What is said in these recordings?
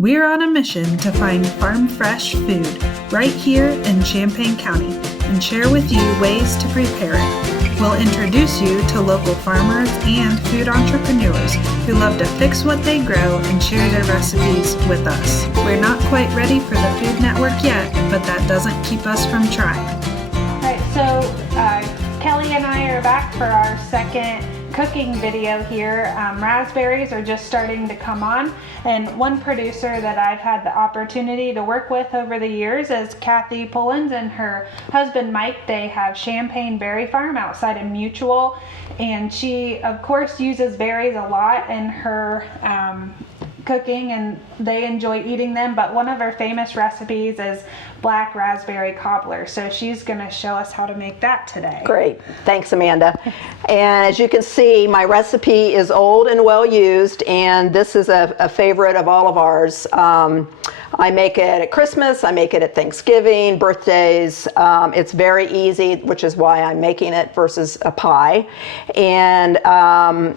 We're on a mission to find farm fresh food right here in Champaign County and share with you ways to prepare it. We'll introduce you to local farmers and food entrepreneurs who love to fix what they grow and share their recipes with us. We're not quite ready for the Food Network yet, but that doesn't keep us from trying. All right, so Kelly and I are back for our second cooking video here. Raspberries are just starting to come on, and one producer that I've had the opportunity to work with over the years is Kathy Pullins and her husband Mike. They have Champaign Berry Farm outside of Mutual, and she of course uses berries a lot in her cooking, and they enjoy eating them, but one of her famous recipes is black raspberry cobbler, so she's going to show us how to make that today. Great, thanks Amanda. And as you can see, my recipe is old and well used, and this is a favorite of all of ours. I make it at Christmas, I make it at Thanksgiving, birthdays. It's very easy, which is why I'm making it versus a pie. And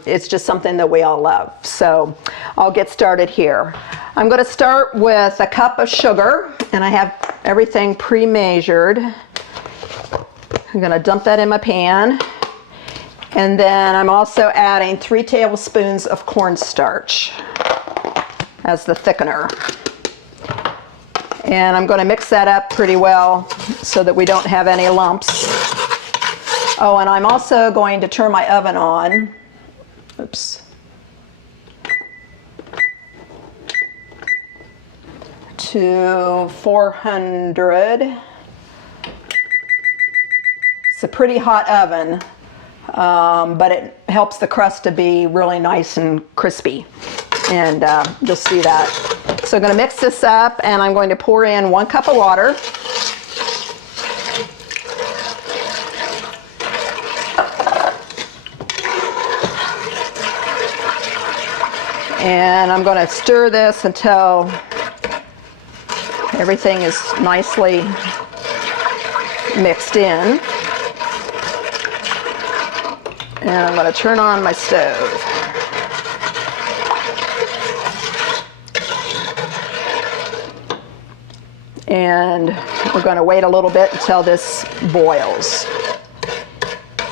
it's just something that we all love. So I'll get started here. I'm going to start with a cup of sugar, and I have everything pre-measured. I'm going to dump that in my pan. And then I'm also adding 3 tablespoons of cornstarch as the thickener. And I'm going to mix that up pretty well so that we don't have any lumps. Oh, and I'm also going to turn my oven on. Oops. To 400. It's a pretty hot oven, but it helps the crust to be really nice and crispy. And you'll see that. So I'm going to mix this up, and I'm going to pour in 1 cup of water. And I'm going to stir this until everything is nicely mixed in. And I'm going to turn on my stove. And we're going to wait a little bit until this boils.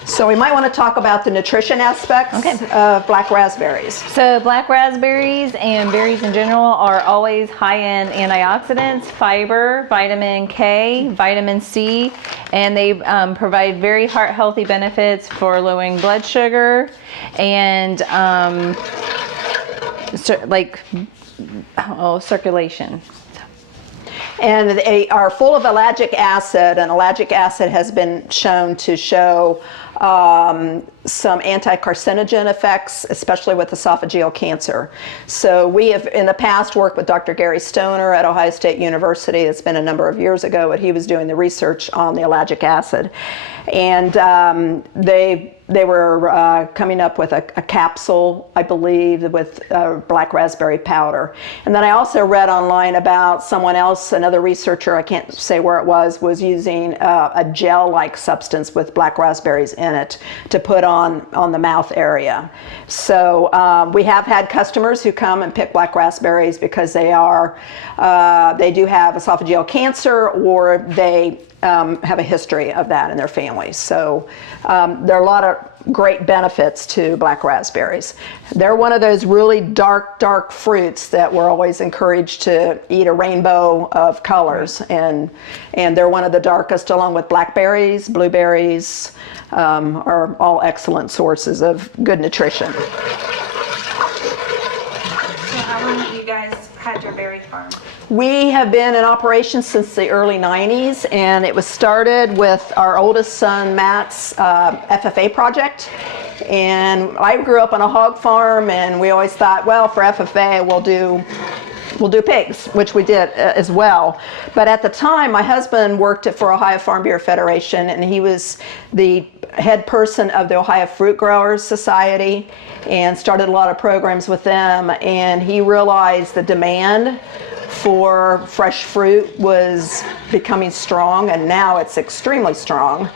So we might want to talk about the nutrition aspects of black raspberries. So black raspberries and berries in general are always high in antioxidants, fiber, vitamin K, vitamin C, and they provide very heart healthy benefits for lowering blood sugar and circulation. And they are full of ellagic acid, and ellagic acid has been shown to show some anti-carcinogen effects, especially with esophageal cancer. So we have in the past worked with Dr. Gary Stoner at Ohio State University. It's been a number of years ago, but he was doing the research on the ellagic acid. And they were coming up with a capsule, I believe, with black raspberry powder. And then I also read online about someone else, another researcher, I can't say where it was using a gel-like substance with black raspberries in it to put on the mouth area. So we have had customers who come and pick black raspberries because they do have esophageal cancer, or they have a history of that in their families. So there are a lot of great benefits to black raspberries. They're one of those really dark fruits that we're always encouraged to eat a rainbow of colors, and they're one of the darkest, along with blackberries, blueberries, are all excellent sources of good nutrition. So how long have you guys had your berry farm? We have been in operation since the early 90s, and it was started with our oldest son Matt's FFA project. And I grew up on a hog farm, and we always thought, well, for FFA we'll do pigs, which we did as well. But at the time, my husband worked for Ohio Farm Bureau Federation, and he was the head person of the Ohio Fruit Growers Society and started a lot of programs with them. And he realized the demand for fresh fruit was becoming strong, and now it's extremely strong.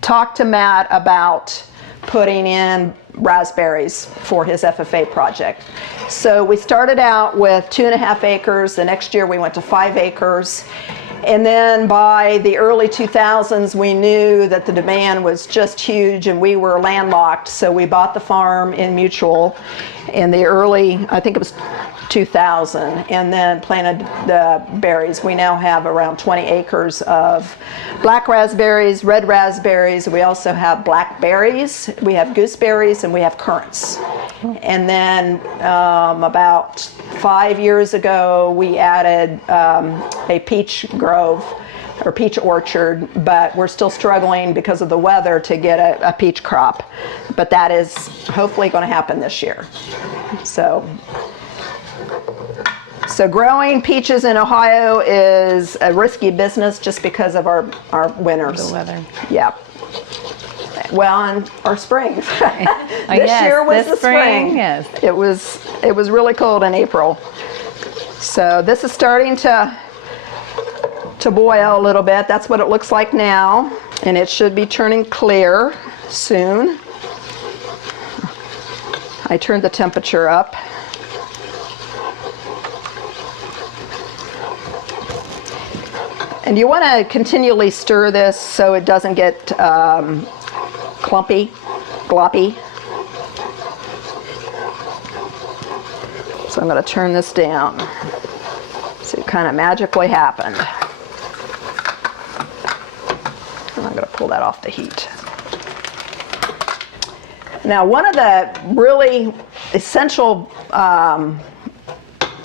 Talked to Matt about putting in raspberries for his FFA project. So we started out with 2.5 acres. The next year we went to 5 acres. And then by the early 2000s, we knew that the demand was just huge and we were landlocked. So we bought the farm in Mutual in the early, I think it was 2000, and then planted the berries. We now have around 20 acres of black raspberries, red raspberries. We also have blackberries, we have gooseberries, and we have currants. And then about 5 years ago, we added a peach grove or peach orchard, but we're still struggling because of the weather to get a peach crop. But that is hopefully going to happen this year. So growing peaches in Ohio is a risky business just because of our winters. The weather. Yeah. Well, and our springs. This yes, year was this the spring. yes. It was really cold in April. So this is starting to boil a little bit. That's what it looks like now, and it should be turning clear soon. I turned the temperature up. And you want to continually stir this so it doesn't get clumpy, gloppy. So I'm going to turn this down. So it kind of magically happened. And I'm going to pull that off the heat. Now, one of the really essential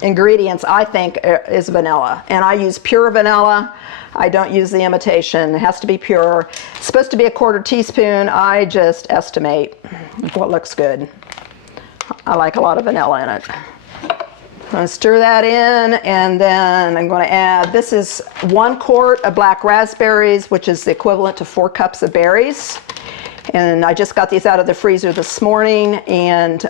ingredients, I think, is vanilla. And I use pure vanilla. I don't use the imitation. It has to be pure. It's supposed to be a 1/4 teaspoon. I just estimate what looks good. I like a lot of vanilla in it. I'm going to stir that in, and then I'm going to add, this is 1 quart of black raspberries, which is the equivalent to 4 cups of berries. And I just got these out of the freezer this morning, and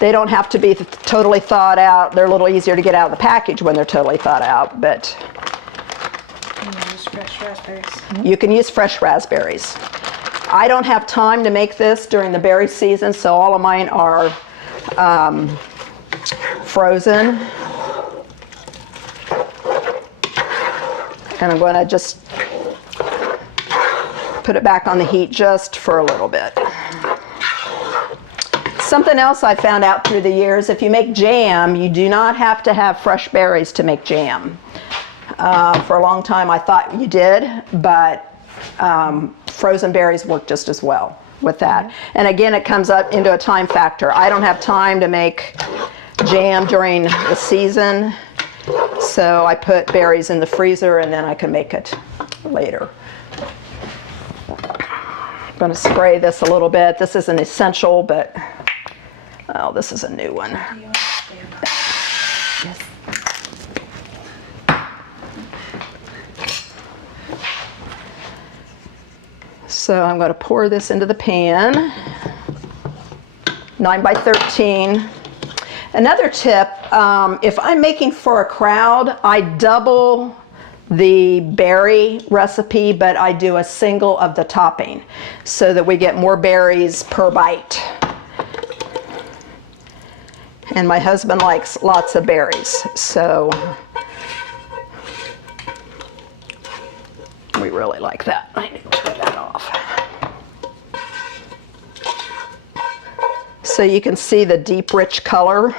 they don't have to be totally thawed out. They're a little easier to get out of the package when they're totally thawed out, but Use fresh raspberries. you can use fresh raspberries. I don't have time to make this during the berry season, so all of mine are frozen. And I'm going to just put it back on the heat just for a little bit. Something else I found out through the years, if you make jam, you do not have to have fresh berries to make jam. For a long time I thought you did, but frozen berries work just as well with that. And again, it comes up into a time factor. I don't have time to make jam during the season, so I put berries in the freezer and then I can make it later. I'm going to spray this a little bit. This isn't essential, but oh, this is a new one. Yes. So I'm going to pour this into the pan, 9 by 13. Another tip, if I'm making for a crowd, I double the berry recipe, but I do a single of the topping so that we get more berries per bite. And my husband likes lots of berries, so we really like that. I need to turn that off. So you can see the deep, rich color.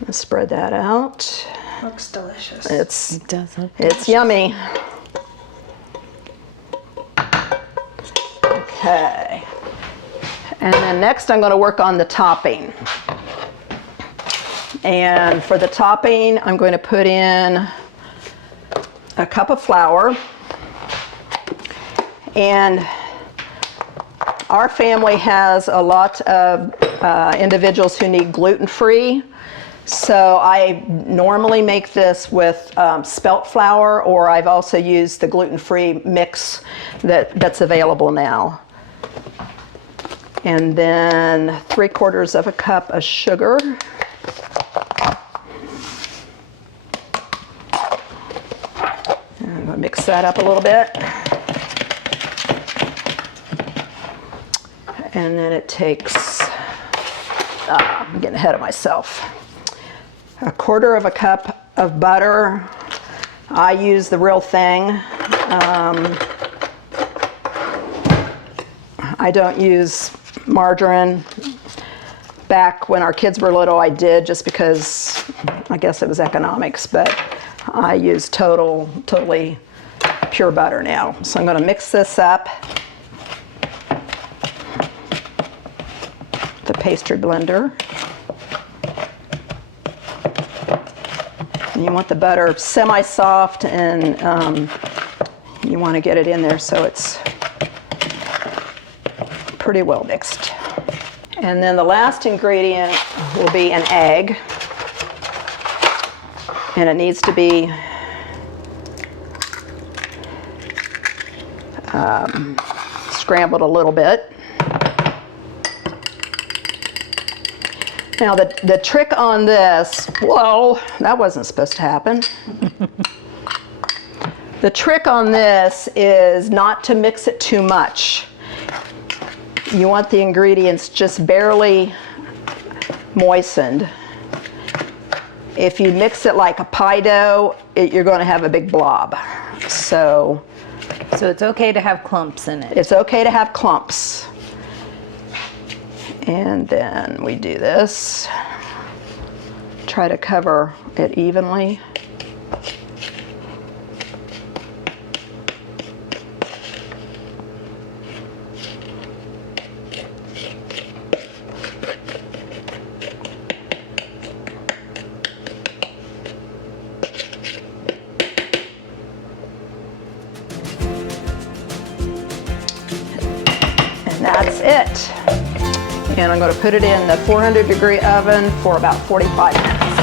Let's spread that out. Looks delicious. It's Doesn't. It's yummy. Okay. And then next I'm going to work on the topping. And for the topping, I'm going to put in a cup of flour. And our family has a lot of individuals who need gluten-free. So I normally make this with spelt flour, or I've also used the gluten-free mix that's available now. And then 3/4 of a cup of sugar. And I'm going to mix that up a little bit. And then it takes, I'm getting ahead of myself, a quarter of a cup of butter. I use the real thing. I don't use margarine. Back when our kids were little, I did, just because I guess it was economics, but I use totally pure butter now. So I'm going to mix this up. The pastry blender. And you want the butter semi-soft, and you want to get it in there so it's pretty well mixed. And then the last ingredient will be an egg. And it needs to be scrambled a little bit. Now the trick on this, whoa, that wasn't supposed to happen. The trick on this is not to mix it too much. You want the ingredients just barely moistened. If you mix it like a pie dough, you're going to have a big blob. So it's okay to have clumps in it. it's okay to have clumps. And then we do this. Try to cover it evenly. And that's it. And I'm going to put it in the 400-degree oven for about 45 minutes.